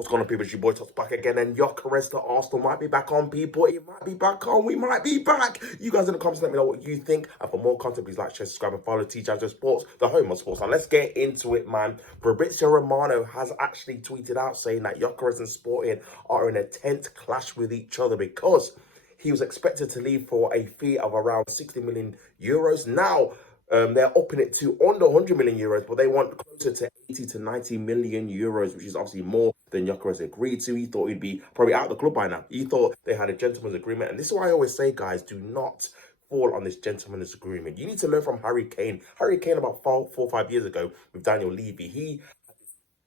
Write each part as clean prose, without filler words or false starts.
What's going on, people? It's your boy Tops back again, and Gyokeres to Arsenal might be back on, people. It might be back on. We might be back. You guys in the comments, let me know what you think. And for more content, please like, share, subscribe, and follow T-Jazz Sports, the home of sports. Now, let's get into it, man. Fabrizio Romano has actually tweeted out saying that Gyokeres and Sporting are in a tense clash with each other because he was expected to leave for a fee of around 60 million euros. Now, they're upping it to under 100 million euros, but they want closer to 80 to 90 million euros, which is obviously more than Gyokeres agreed to. He thought he'd be probably out of the club by now. He thought they had a gentleman's agreement. And this is why I always say, guys, do not fall on this gentleman's agreement. You need to learn from Harry Kane. Harry Kane, about 4 or 5 years ago with Daniel Levy, he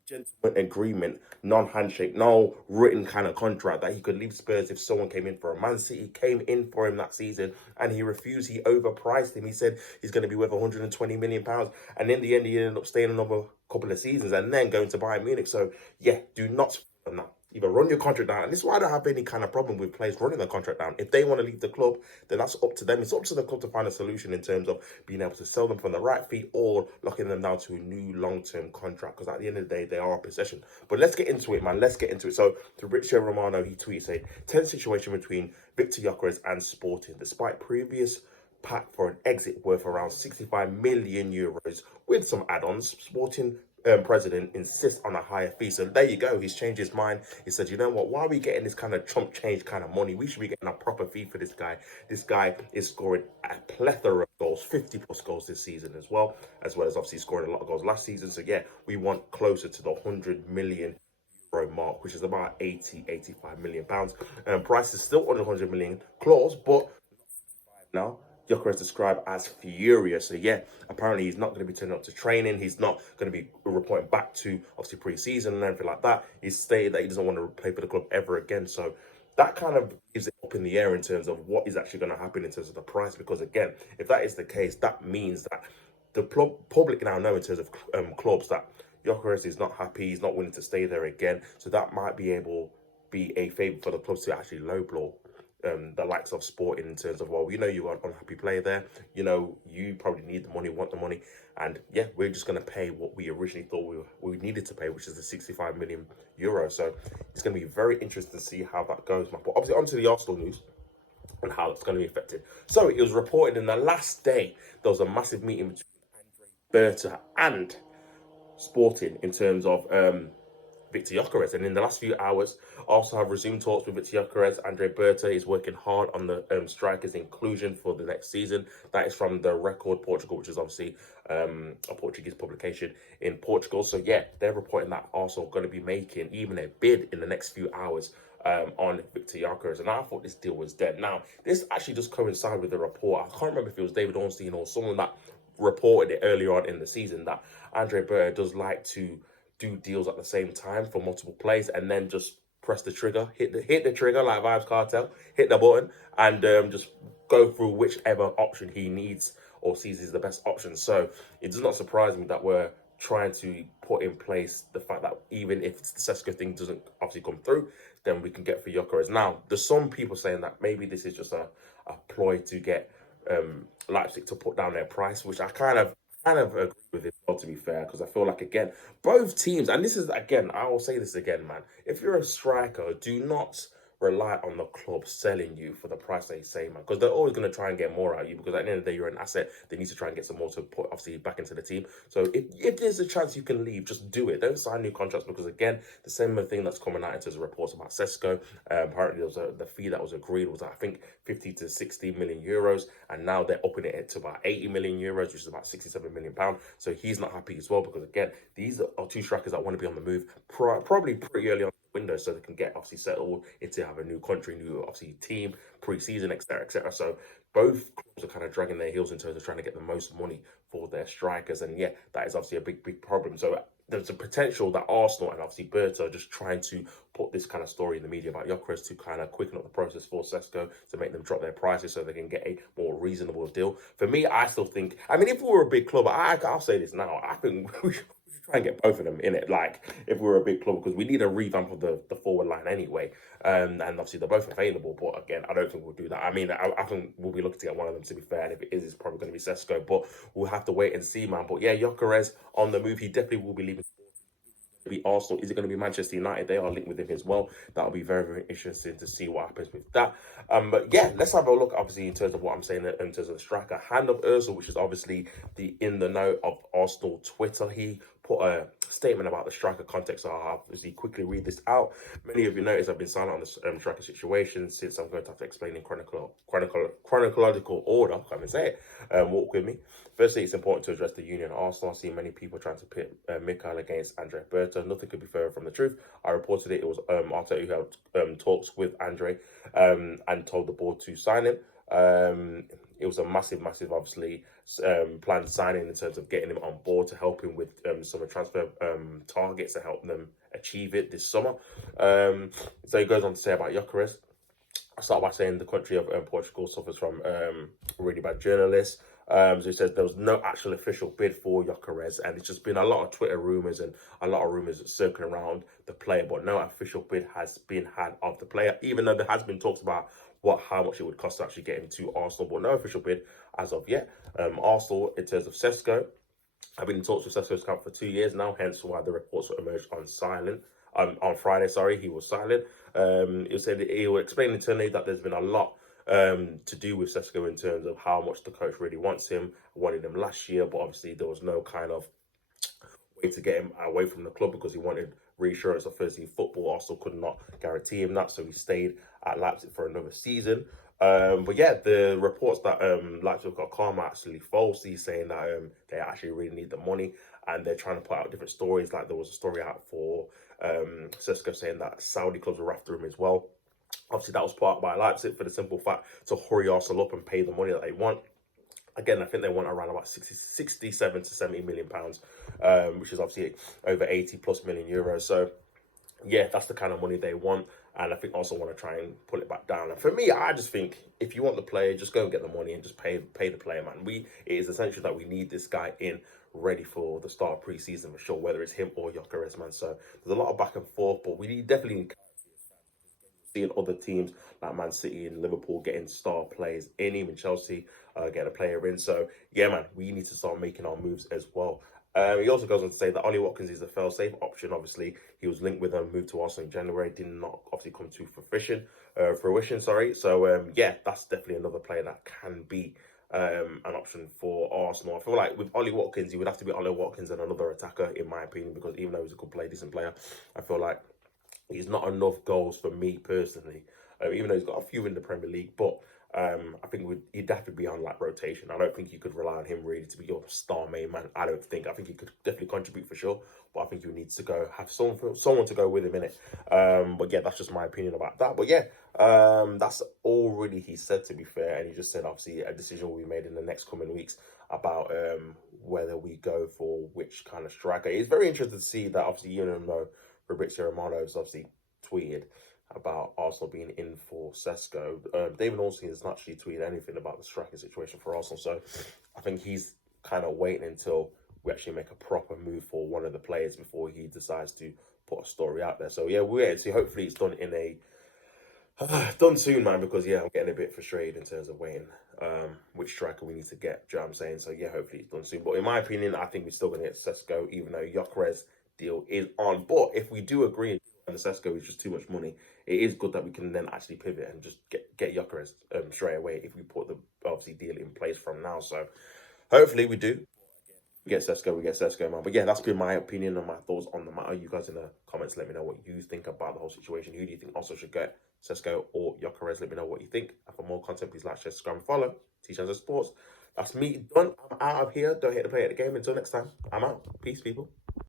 gentleman agreement, non-handshake, no written kind of contract that he could leave Spurs if someone came in for him. Man City came in for him that season and he refused. He overpriced him. He said he's going to be worth 120 million pounds, and in the end he ended up staying another couple of seasons and then going to Bayern Munich. So yeah, do not on that. Either run your contract down, and this is why I don't have any kind of problem with players running their contract down. If they want to leave the club, then that's up to them. It's up to the club to find a solution in terms of being able to sell them from the right fee or locking them down to a new long-term contract, because at the end of the day, they are a possession. But let's get into it, man. Let's get into it. So, to Fabrizio Romano, he tweets a tense situation between Victor Gyokeres and Sporting, despite previous pact for an exit worth around 65 million euros with some add-ons. Sporting president insists on a higher fee. So there you go. He's changed his mind. He said, you know what? Why are we getting this kind of chump change kind of money? We should be getting a proper fee for this guy. This guy is scoring a plethora of goals, 50 plus goals this season as well as obviously scoring a lot of goals last season. So yeah, we want closer to the 100 million mark, which is about 85 million pounds. Price is still under 100 million clause, but now Gyokeres described as furious. So yeah, apparently he's not going to be turning up to training. He's not going to be reporting back to obviously pre-season and everything like that. He's stated that he doesn't want to play for the club ever again. So that kind of is up in the air in terms of what is actually going to happen in terms of the price. Because again, if that is the case, that means that the public now know in terms of clubs that Gyokeres is not happy. He's not willing to stay there again. So that might be a favour for the clubs to actually lowblow the likes of Sporting in terms of, well, you know, you are an unhappy player there, you know, you probably need the money, want the money, and yeah, we're just going to pay what we originally thought we needed to pay, which is the 65 million euros. So it's going to be very interesting to see how that goes. But obviously onto the Arsenal news and how it's going to be affected. So it was reported in the last day there was a massive meeting between Berta and Sporting in terms of Victor Gyokeres, and in the last few hours also have resumed talks with Victor Gyokeres. Andre Berta is working hard on the strikers inclusion for the next season. That is from the Record Portugal, which is obviously a Portuguese publication in Portugal. So yeah, they're reporting that Arsenal are going to be making even a bid in the next few hours on Victor Gyokeres, and I thought this deal was dead. Now, this actually just coincided with the report. I can't remember if it was David Ornstein or someone that reported it earlier on in the season that Andre Berta does like to do deals at the same time for multiple players and then just press the trigger, hit the trigger like Vibes Cartel, hit the button and just go through whichever option he needs or sees is the best option. So it does not surprise me that we're trying to put in place the fact that even if the Sesko thing doesn't obviously come through, then we can get for Gyokeres. Now, there's some people saying that maybe this is just a ploy to get Leipzig to put down their price, which I kind of agree with it, well, to be fair, because I feel like, again, both teams, and this is, again, I will say this again, man, if you're a striker, do not rely on the club selling you for the price they say, man, because they're always going to try and get more out of you, because at the end of the day, you're an asset. They need to try and get some more to put, obviously, back into the team. So if there's a chance you can leave, just do it. Don't sign new contracts, because, again, the same thing that's coming out into the reports about Sesko. Apparently, there was the fee that was agreed was, I think, 50 to 60 million euros, and now they're upping it to about 80 million euros, which is about 67 million pounds. So he's not happy as well, because, again, these are two strikers that want to be on the move probably pretty early on window, so they can get obviously settled into have a new country, new obviously team, pre-season, etc., etc. So both clubs are kind of dragging their heels in terms of trying to get the most money for their strikers, and yeah, that is obviously a big problem. So there's a potential that Arsenal and obviously Berta are just trying to put this kind of story in the media about Gyokeres to kind of quicken up the process for Sesko, to make them drop their prices so they can get a more reasonable deal. For me, I still think, I mean, if we were a big club, I'll say this now, I think we should try and get both of them in it, like if we're a big club, because we need a revamp of the forward line anyway, and obviously they're both available, but again, I don't think we'll do that. I mean, I think we'll be looking to get one of them, to be fair, and if it is, it's probably going to be Sesko, but we'll have to wait and see, man. But yeah, Gyokeres on the move, he definitely will be leaving Be Arsenal? Is it going to be Manchester United? They are linked with him as well. That'll be very, very interesting to see what happens with that. But yeah, let's have a look, obviously, in terms of what I'm saying in terms of the striker. Hand of Ozil, which is obviously the in the know of Arsenal Twitter. He put a statement about the striker context. So I'll obviously quickly read this out. Many of you notice I've been silent on the striker situation since I'm going to have to explain in chronological order. I can't even say it. Walk with me. Firstly, it's important to address the union at Arsenal. I see many people trying to pit Mikel against Andre Berta. Nothing could be further from the truth. I reported it. It was Arteta who held talks with Andre and told the board to sign him. It was a massive, obviously, planned signing in terms of getting him on board to help him with some transfer targets to help them achieve it this summer. So he goes on to say about Gyokeres. I start by saying the country of Portugal suffers from really bad journalists. So he says there was no actual official bid for Gyokeres, and it's just been a lot of Twitter rumours and a lot of rumours circling around the player, but no official bid has been had of the player, even though there has been talks about how much it would cost to actually get him to Arsenal, but no official bid as of yet. Arsenal, in terms of Sesko, I've been in talks with Sesko's camp for 2 years now, hence why the reports were emerged on Friday. He was silent. He said that he will explain internally that there's been a lot to do with Sesko in terms of how much the coach really wants him. Wanted him last year, but obviously there was no kind of way to get him away from the club because he wanted reassurance of first team football. Arsenal could not guarantee him that, so he stayed at Leipzig for another season. But yeah, the reports that Leipzig got calm are actually false. He's saying that they actually really need the money and they're trying to put out different stories. Like there was a story out for Sesko saying that Saudi clubs were after him as well. Obviously, that was put out by Leipzig for the simple fact to hurry Arsenal up and pay the money that they want. Again, I think they want around about 67 to 70 million pounds, which is obviously over 80 plus million euros. So yeah, that's the kind of money they want. And I think also want to try and pull it back down. And for me, I just think if you want the player, just go and get the money and just pay the player, man. It is essential that we need this guy in ready for the start of pre-season for sure, whether it's him or Gyokeres, man. So there's a lot of back and forth, but we definitely need seeing other teams like Man City and Liverpool getting star players in, even Chelsea getting a player in. So yeah, man, we need to start making our moves as well. He also goes on to say that Ollie Watkins is a fail-safe option. Obviously, he was linked with a move to Arsenal in January. Did not obviously come to fruition. So yeah, that's definitely another player that can be an option for Arsenal. I feel like with Ollie Watkins, he would have to be Ollie Watkins and another attacker, in my opinion, because even though he's a good player, decent player, I feel like he's not enough goals for me personally. Even though he's got a few in the Premier League, but I think he'd have to be on like rotation. I don't think you could rely on him really to be your star main man. I think he could definitely contribute for sure, but I think you need to go have someone to go with him in it. But yeah, that's just my opinion about that. But yeah, that's all really he said, to be fair. And he just said obviously a decision will be made in the next coming weeks about whether we go for which kind of striker. It's very interesting to see that obviously, you know, Fabrizio Romano has obviously tweeted about Arsenal being in for Sesko. David Ornstein has not actually tweeted anything about the striking situation for Arsenal, so I think he's kind of waiting until we actually make a proper move for one of the players before he decides to put a story out there. So yeah, we're waiting to see. Hopefully it's done in a done soon, man, because yeah, I'm getting a bit frustrated in terms of waiting which striker we need to get. Do you know what I'm saying? So yeah, hopefully it's done soon. But in my opinion, I think we're still going to get Sesko, even though Gyokeres deal is on. But if we do agree on the Sesko is just too much money, it is good that we can then actually pivot and just get Gyokeres straight away if we put the obviously deal in place from now. So hopefully we do. We get Sesko, man. But yeah, that's been my opinion and my thoughts on the matter. You guys in the comments, let me know what you think about the whole situation. Who do you think also should get, Sesko or Gyokeres? Let me know what you think. And for more content, please like, share, subscribe, and follow. T-Channel Sports. That's me done. I'm out of here. Don't hit the play at the game. Until next time, I'm out. Peace, people.